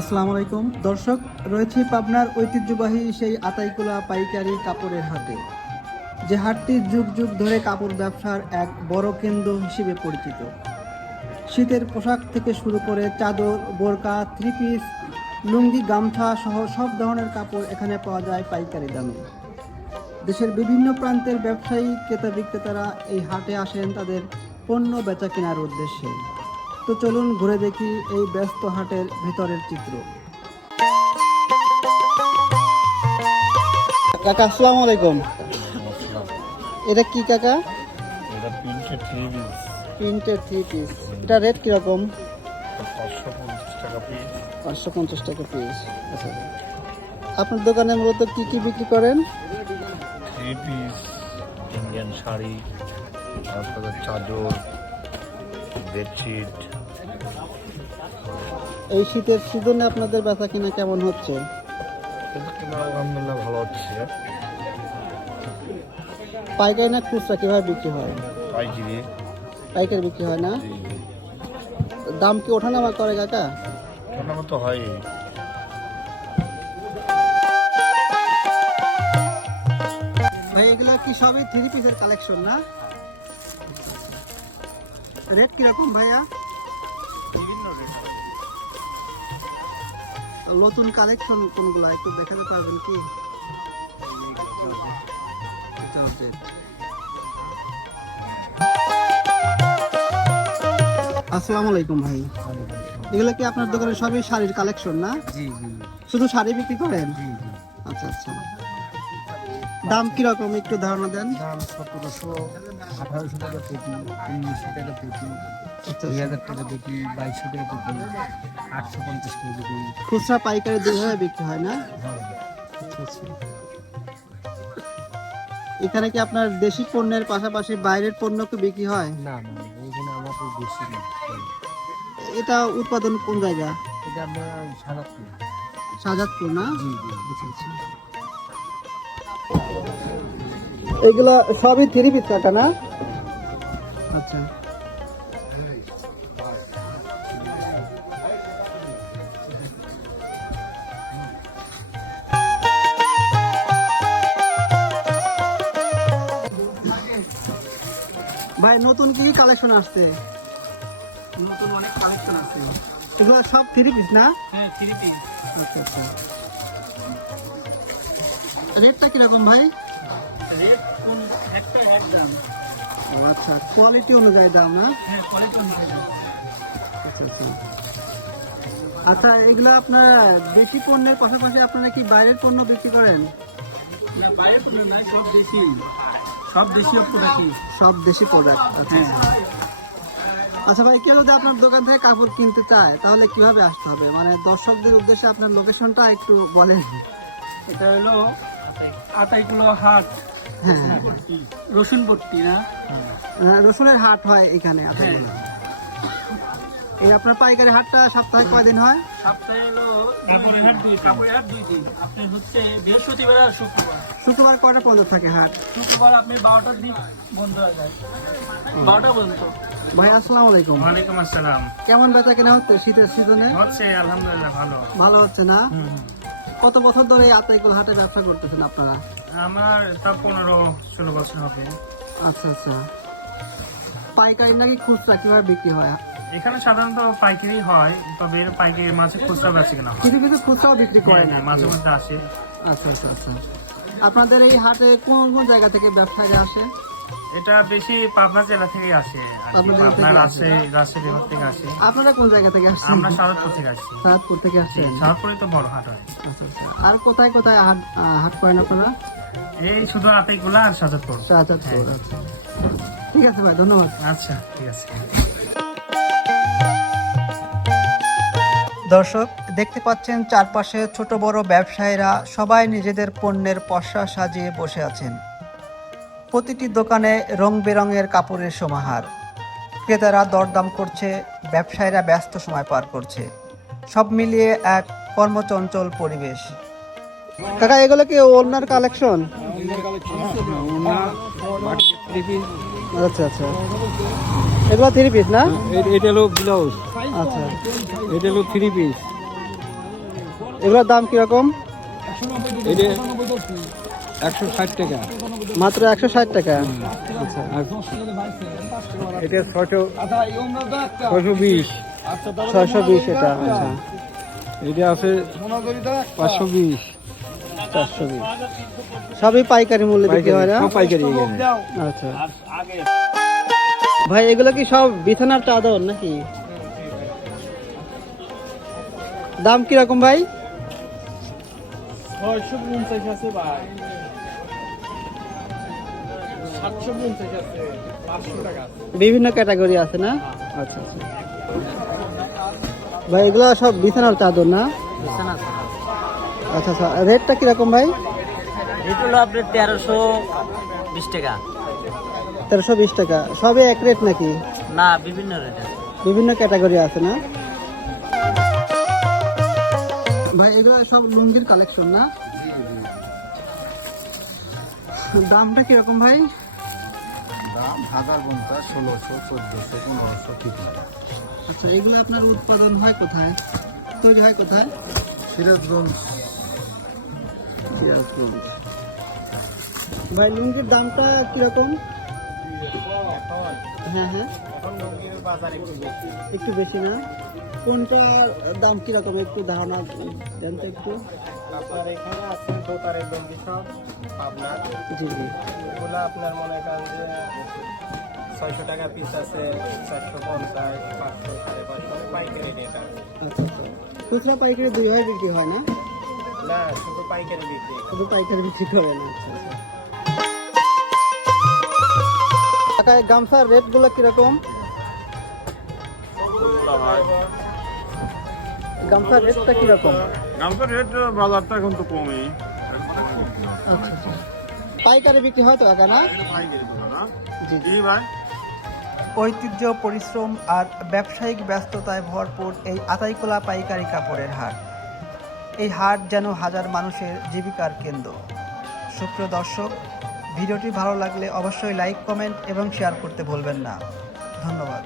আসসালামু আলাইকুম দর্শক, রয়েছি পাবনার ঐতিহ্যবাহী সেই আতাইকুলা পাইকারি কাপড়ের হাটে, যে হাটটি যুগ যুগ ধরে কাপড় ব্যবসার এক বড় কেন্দ্র হিসেবে পরিচিত। শীতের পোশাক থেকে শুরু করে চাদর, বোরকা, থ্রি পিস, লুঙ্গি, গামছা সহ সব ধরনের কাপড় এখানে পাওয়া যায় পাইকারি দামে। দেশের বিভিন্ন প্রান্তের ব্যবসায়ী, ক্রেতা বিক্রেতারা এই হাটে আসেন তাদের পণ্য বেচা কেনার উদ্দেশ্যে। তো চলুন ঘুরে দেখি এই ব্যস্ত হাটের ভেতরের চিত্র। কাকা আসসালামু আলাইকুম। এটা কি কাকা? এটা প্রিন্টেড থ্রি পিস। এটা রেট কিরকম? 550 টাকা পিস। 550 টাকা পিস। আচ্ছা, আপনার দোকানে মূলত কি কি বিক্রি করেন? থ্রি পিস, ইন্ডিয়ান শাড়ি, তারপরে চাদর, বেডশিট। এই শীতের সিজনে আপনাদের বেচা কিনা কেমন হচ্ছে? কিন্তু আলহামদুলিল্লাহ ভালো হচ্ছে। পাইকারি না খুচরা, কিভাবে বিক্রি হয়? পাইকারি। পাইকারি বিক্রি হয় না? দাম কি ওঠানামা করে কাকা? ওঠানামা তো হয়। ভাই এগুলো কি সবই থ্রি পিসের কালেকশন না? রেট কিরকম ভাইয়া? বিভিন্ন রেট। নতুন কালেকশন কোনগুলো একটু দেখাতে পারবেন কি? জর্জেট। আসসালামু আলাইকুম ভাই। এগুলো কি আপনার দোকানে সবই শাড়ির কালেকশন না? জি জি শুধু শাড়ি বিক্রি করেন? জি জি। আচ্ছা আচ্ছা। দাম কিরকম একটু ধারণা দেন? দাম 1700, 1800 টাকা পেটি, 1900 টাকা পেটি, আচ্ছা, 2000 টাকা পেটি, 2200 টাকা পেটি, 850 টাকা পেটি। খুচরা পাইকারি দুইভাবে বিক্রি হয় না? হ্যাঁ। আচ্ছা আচ্ছা। এখানে কি আপনার দেশি পণ্যের পাশাপাশি বাইরের পণ্য কি বিক্রি হয়? না না না, এখানে আমাদের বেশি নেই। এটা উৎপাদন কোন জায়গা? এটা আমরা সারাপুর। শাহজাদপুর না? জি জি। আচ্ছা আচ্ছা। এগুলা সবই থ্রি পিস কাটা না? আচ্ছা। ভাই নতুন কি কি কালেকশন আসছে? নতুন অনেক কালেকশন আছে। এগুলো সব থ্রি পিস না? হ্যাঁ, থ্রি পিস। আচ্ছা আচ্ছা। রেটটা কিরকম ভাই? রেট কোন একটা এক দাম। ও আচ্ছা, কোয়ালিটি অনুযায়ী দাম না? হ্যাঁ, কোয়ালিটি অনুযায়ী। আচ্ছা আচ্ছা। আচ্ছা, এগুলো আপনার দেশি পণ্যের পাশাপাশি আপনারা কি বাইরের পণ্য বিক্রি করেন? না, বাইরে কোনো নাই, সব দেশি। সব দেশীয় প্রোডাক্ট। সব দেশি প্রোডাক্ট। আচ্ছা হ্যাঁ। আচ্ছা ভাই, কেউ যদি আপনার দোকান থেকে কাপড় কিনতে চায় তাহলে কিভাবে আসতে হবে? মানে দর্শকদের উদ্দেশ্যে আপনার লোকেশনটা একটু বলেন। এটা হলো আতাইকুলা হাট, হ্যাঁ, রসুনপট্টি না? রসুনের হাট হয় এখানে। হ্যাঁ। এই আপনার পাইকারি হাটটা সপ্তাহে কয়দিন হয়? সপ্তাহে হলো কাপড়ের হাট 2 দিন। আপনার হচ্ছে বৃহস্পতিবার আর শুক্রবার। শুক্রবার কয়টা পর্যন্ত থাকে হাট? শুক্রবার আপনি 12টার দিক বন্ধ হয়ে যায়, 12টা পর্যন্ত। ভাই আসসালামু আলাইকুম। ওয়ালাইকুম আসসালাম। কেমন বেচা কেনা হচ্ছে শীতের সিজনে? হচ্ছে আলহামদুলিল্লাহ ভালো। ভালো হচ্ছে না? কত বছর ধরে এই আতাইকুল হাটে ব্যবসা করতেছেন আপনারা? আমার তা 15-16 বছর হবে। আচ্ছা আচ্ছা। পাইকারি নাকি খুচরা, কিভাবে বিক্রি হয়? এখানে সাধারণত পাইকারি হয়, তবে এর পাইকারি মাঝে খুচরা বেচে কেনা হয়। কিছু কিছু খুচরাও বিক্রি করে না? মাঝে মধ্যে আসে। আচ্ছা আচ্ছা আচ্ছা। আপনাদের এই হাটে কোন কোন জায়গা থেকে ব্যবসায়ীরা আসে? এটা বেশি পাবনা জেলা থেকে আসে আর কি। পাবনা জেলা পাবনা, থেকে রাজশাহী বিভাগ থেকে আসে। আপনারা কোন জায়গা থেকে আসছেন? আমরা সারদপুর থেকে আসছি। সাহাদপুর থেকে আসছেন? সারদপুরে তো বড় হাট হয়। আচ্ছা আচ্ছা। আর কোথায় কোথায় হাট হাট করেন আপনারা? এই শুধু আতাইকুলা আর সাজাদপুর। শাহজাদপুর। আচ্ছা, ঠিক আছে ভাই, ধন্যবাদ। আচ্ছা ঠিক আছে। দর্শক দেখতে পাচ্ছেন চারপাশে ছোট বড় ব্যবসায়ীরা সবাই নিজেদের পণ্যের পসরা সাজিয়ে বসে আছেন। প্রতিটি দোকানে রং বেরঙের কাপড়ের সমাহার। ক্রেতারা দরদাম করছে, ব্যবসায়ীরা ব্যস্ত সময় পার করছে। সব মিলিয়ে এক কর্মচঞ্চল পরিবেশ। কাকা এগুলো কি ওনার কালেকশন? আচ্ছা আচ্ছা। এগুলো থ্রি পিস না? এটা হলো ব্লাউজ, আচ্ছা। এটা হলো থ্রি পিস। এগুলোর দাম কিরকম? 160 টাকা। মাত্র 160 টাকা। আচ্ছা, এটা 620। 620 এটা। আচ্ছা, এটা আছে 520। 420। সবই পাইকারি মূল্যে বিক্রি হয় না? সব পাইকারি এখানে। আচ্ছা ভাই, এগুলো কি সব বিছানার চাদর নাকি? দাম কিরকম ভাই? 650 আছে ভাই, 750 আছে, 500 টাকা আছে। বিভিন্ন ক্যাটাগরি আছে না? আচ্ছা আচ্ছা ভাই, এগুলো সব বিছানার চাদর না? আচ্ছা আচ্ছা, রেটটা কিরকম ভাই? এটা হলো আপনার 1320 টাকা। 1320 টাকা। সবই এক রেট নাকি? না, বিভিন্ন রেট আছে। বিভিন্ন ক্যাটাগরি আছে না ভাই? এগুলো সব লুঙ্গির কালেকশন না? দামটা কিরকম ভাই? দাম 1050, 1600, 1400, 1500 ঠিক আছে। আচ্ছা, এগুলো আপনার উৎপাদন হয় কোথায়, তৈরি হয় কোথায়? সিরাজগঞ্জ। ভাই, লুঙ্গির দামটা কিরকম? হ্যাঁ হ্যাঁ, একটু বেশি না? কোনটার দাম কিরকম একটু ধারণা দেন তো একটু। আপনার এখানে আছে দোকানের লুঙ্গি সব আপনার, জি জি। এগুলো আপনার মনে করেন যে 600 টাকা পিস আছে, 450, 500, 550 পাইকারি রেট আছে। আচ্ছা আচ্ছা, খুচরা পাইকারি দুই ভাবে বিক্রি হয় না? না, শুধু পাইকারি বিক্রি। শুধু পাইকারি বিক্রি করেন? আচ্ছা আচ্ছা। টাকায় গামছার রেটগুলো কিরকম? গামছার রেটটা কিরকম? গামছার রেট বাজারটা এখন তো কমই। আচ্ছা আচ্ছা, পাইকারি বিক্রি হয় তো একা না? জি জি ভাই, ঐতিহ্য, পরিশ্রম আর ব্যবসায়িক ব্যস্ততায় ভরপুর এই আতাইকুলা পাইকারি কাপড়ের হাট। এই হাট যেন হাজার মানুষের জীবিকার কেন্দ্র। সুপ্রিয় দর্শক, ভিডিওটি ভালো লাগলে অবশ্যই লাইক, কমেন্ট এবং শেয়ার করতে ভুলবেন না। ধন্যবাদ।